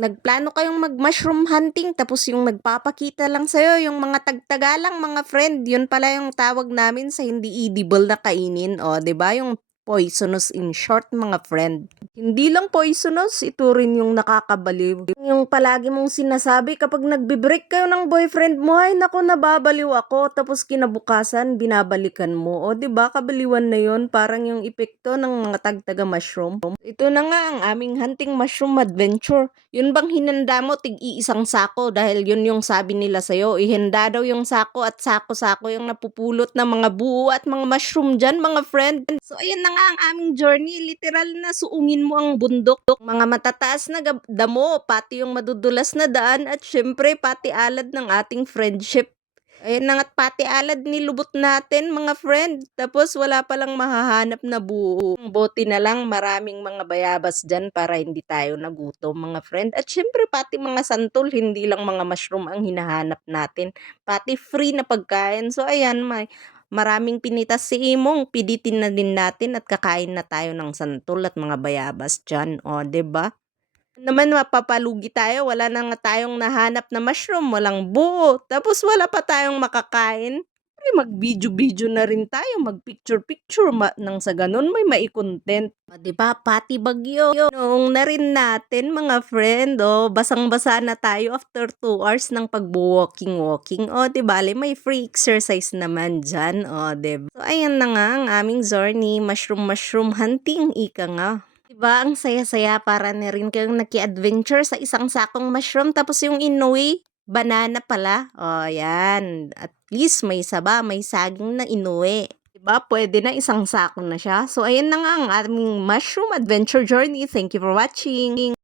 Nagplano kayong mag-mushroom hunting tapos yung nagpapakita lang sa'yo yung mga tagtagalang mga friend, yun pala yung tawag namin sa hindi edible na kainin, o 'di ba yung poisonous in short mga friend. Hindi lang poisonous, ito rin yung nakakabaliw. Yung palagi mong sinasabi kapag nagbe-break kayo ng boyfriend mo, ay naku nababaliw ako, tapos kinabukasan binabalikan mo. O 'di ba kabaliwan na yun, parang yung epekto ng mga tagtaga mushroom. Ito na nga ang aming hunting mushroom adventure. Yun bang hinanda mo tig-iisang sako dahil yun yung sabi nila sa'yo, ihanda daw yung sako at sako-sako yung napupulot ng mga buo at mga mushroom dyan mga friend. So ayun na nga ang aming journey, literal na suungin mo ang bundok, mga matataas na damo, pati yung madudulas na daan at syempre pati alad ng ating friendship. Ayun na nga't pati alad nilubot natin mga friend. Tapos wala palang mahahanap na buo. Bote na lang maraming mga bayabas dyan para hindi tayo nagutom mga friend. At syempre pati mga santol, hindi lang mga mushroom ang hinahanap natin. Pati free na pagkain. So ayan, maraming pinitas si Imong. Piditin na din natin at kakain na tayo ng santol at mga bayabas dyan. O, 'di ba? Naman mapapalugi tayo, wala na nga tayong nahanap na mushroom, walang buo, tapos wala pa tayong makakain. Ay mag-video-video na rin tayo, mag-picture-picture nang sa ganun may mai-content. 'Di ba? Pati bagyo. Noong na rin natin mga friend, oh, basang-basa na tayo after 2 hours ng pag-walking-walking. Oh, 'di bale may free exercise naman diyan. Oh, 'di ba? So ayan na nga ang aming journey, mushroom hunting, ika nga. 'Di ba ang saya-saya, para na rin kayong naki-adventure sa isang sakong mushroom tapos yung inuwi, banana pala. Oh, 'yan. At least may saba, may saging na inuwi. 'Di ba puwede na isang sako na siya. So ayan na nga ang aming mushroom adventure journey. Thank you for watching.